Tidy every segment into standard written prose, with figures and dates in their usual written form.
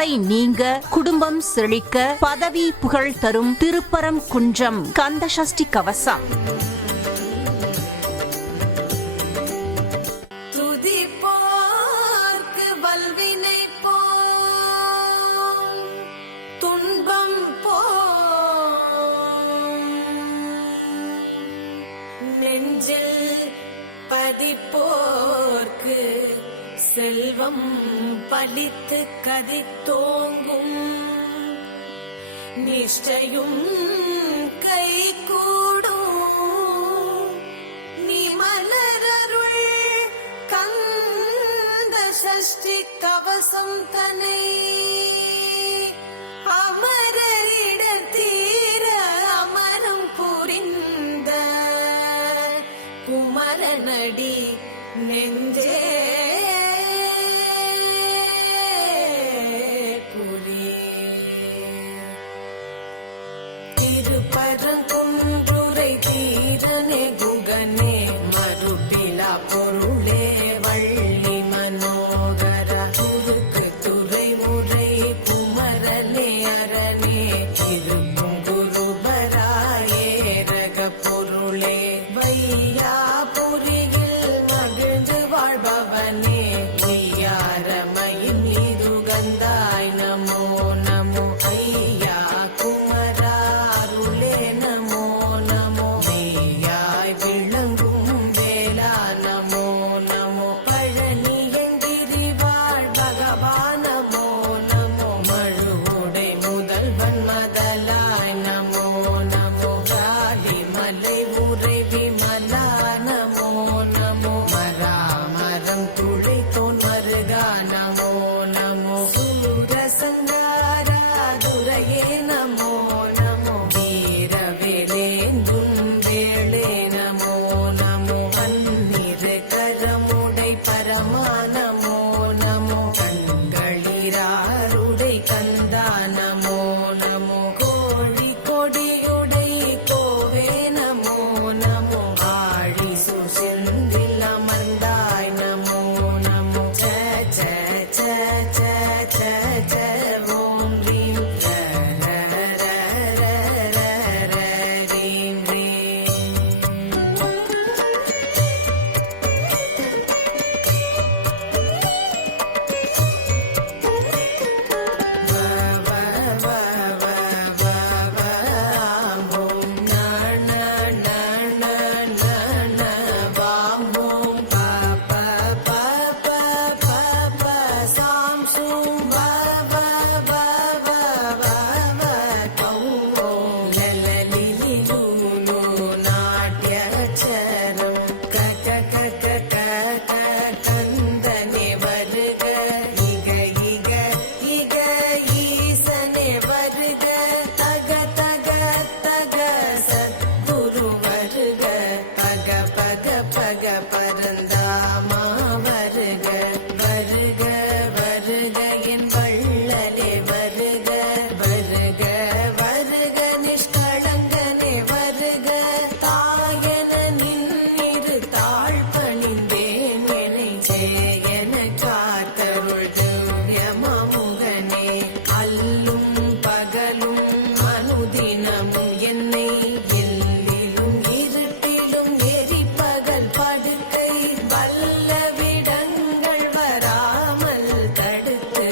தடை நீங்க, குடும்பம் செழிக்க, பதவி புகழ் தரும் திருப்பரங்குன்றம் கந்தசஷ்டி கவசம். நெஞ்சில் பதிப்போர்க்கு செல்வம் பலித்து கதித்தோங்கும், நிஷ்டையும் கை கூடும். நீ மலரருள் கந்த சஷ்டி கவசம் தனை அமரரிட தீர அமரம் புரிந்த குமரனடி நெஞ்சே புரி. திருப்பரங்குன்றுரை தீரனே குகனே மறுபிலா பொருளே வள்ளி மனோகர குறுக்கு துறை முறை குமரனே அரணே இருக்கும் குருபராயே ரக பொருளே வையா புரியில் மகிழ்ந்து வாழ்பவனே மெய்யாரமையின் மீது கந்தாய் நமோ நமோ. ஐயா குமரா அருளே நமோ நமோ. மெய்யாய் விளங்கும் வேளா நமோ நமோ. பழனி எங்கிரி வாழ் பகவான் நமோ நமோ. மழுவுடை முதல்வன் மதலாய் நமோ நமோ. காலி மலை உரை விமலா நமோ நமோ. மராமரம் துளை தோன் மருகா நமோ நமோ. சூரசங்காரா துரையே நமோ நமோ. வீரவேலேந்தும் வேளே நமோ நமோ. பன்னிரு கரமுடை பரமா நமோ நமோ. கண்களிராருடை கந்தா நமோ நமோ. கோழி கொடியுடை கோவே நமோ நமோ. ஆழி சுசிந்தில் அமர்ந்தாய் நமோ நமோ. ச ச ச ச ச ச ஓம் ரீம் ர ர ர ர ர ர ரீம் ரீம். வ வ வ வ வ வ ஓம் ந ந ந ந ந ந வாம் ஓம் ப ப ப ப ப ப சாம் சூம் வ வ வ வ வ வ கௌம் ஓம் லலலிலி லூலு நாட்யச்சரம் க க க க க க கந்தனே வருக. இக இக இக ஈசனே வருக. தக தக தக சத்குரு வருக. பக பக பக பரந்தாமா வருக. வருக வருக என் வள்ளலே வருக. வருக வருக நிஷ்களங்கனே வருக. தாயன நின்னிரு தாழ் பணிந்தேன் எனை சேயன காத்தருள் திவ்யமாமுகனே. அல்லும் பகலும் அனுதினமும் என்னை எல்லிலும் இருட்டிலும் எரிபகல் படுக்கை வல்ல விடங்கள் வராமல் தடுத்து.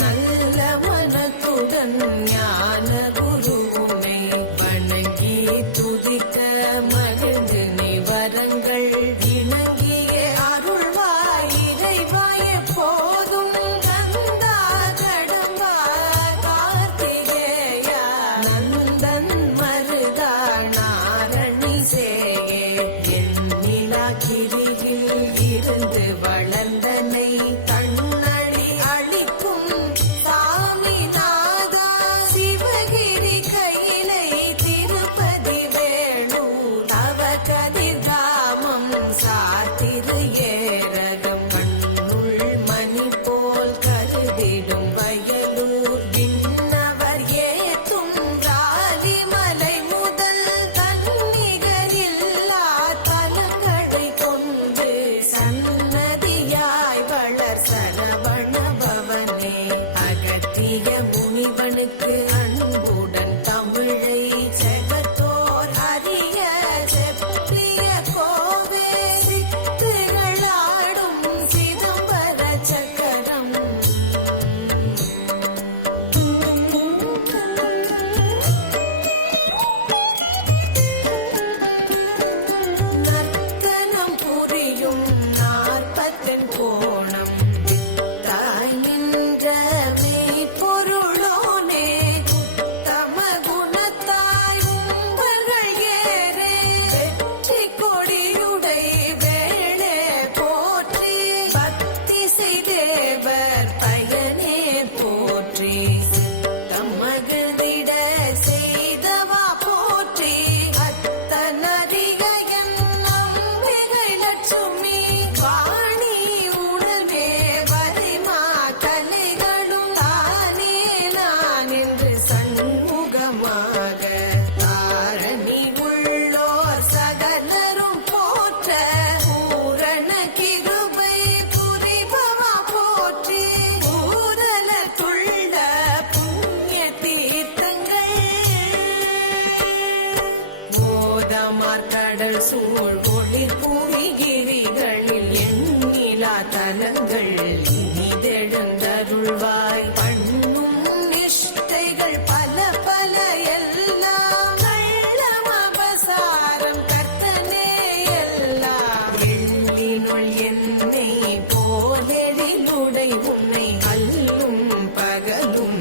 நல்ல மனத்துடன் ஞான குருவுனை வணங்கி துதிக்க மகிழ்ந்து நீ வரங்கள் இணங்கிய அருள்வாய் இறைவாய் எப்போதும் கந்தா கடம்பா கார்த்திகேயா நந்தன் மருகா நாரணி சேயே. எண்ணிலா கிரியில் இருந்து வளர்ந்தனை கண்ணழி அளிக்கும் சாமிநாதா. சிவகிரி கையிலை திருப்பதி வேணு தவ கதிர்காமம் சாத்திரு ஏரகம். கண்ணுள் மணி தேவர் பயனே போற்றி தம்மகிழ்ந்திட செய்தவா போற்றி அத்தனதிகையன் நம்பிகை லட்சுமி வாணி உணர்வே வரிமா கலைகளும் தானே நான் என்று சண்முகமாக தாரணி உள்ளோர் சகலரும் போற்ற பூரண கிருபை புரிபவா போற்றி ஊரல துள்ள புண்ணிய தீர்த்தங்கள் மோதமார் கடல் சூழ் ஒளிர் புவிகிரிகளில் எண்ணிலா தலங்கள் இனிதெழுந்தருள்வாய் பண்ணும் நிஷ்டைகள் பல பல எல்லாம் கள்ளம் அபசாரம் கர்த்தனே எல்லாம் எள்ளினுள் என்னை போலெழிலுடை உன்னை அல்லும் பகலும்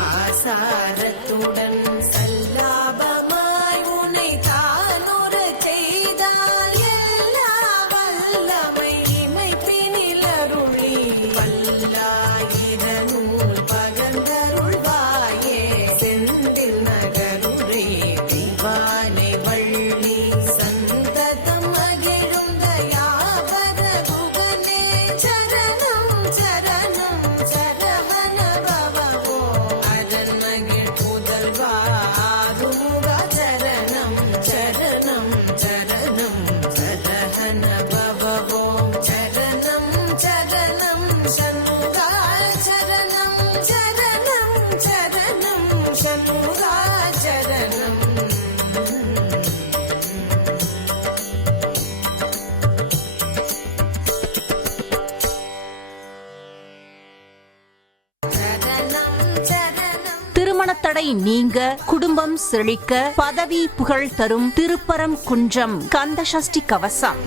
ஆசாரத்துடன் சல்லாபமாய் உன்னை தானுறச் செய்தால் எல்லா வல்லமை இமைப்பினிலருளி வல்லாயிர நூல் பகர்ந்தருள்வாயே செந்தில் நகருளே தெய்வானை வள்ளி சந்ததம் மகிழுந்த யாவர குகனே சரணம் சரணம் சரவண பவோ அரண் மகிழ் புதல்வா ஆதுமுகா சரணம் சரணம் சரணம் சரஹண பவோ சரணம் சரணம் சண்முகா சரணம் சரணம் சரணம் சண்முகா சரணம் சரணம் சரணம் திருமணத்தடை நீங்க குடும்பம் செழிக்க பதவி புகழ் தரும் திருப்பரம் குன்றம் கந்தசஷ்டி கவசம்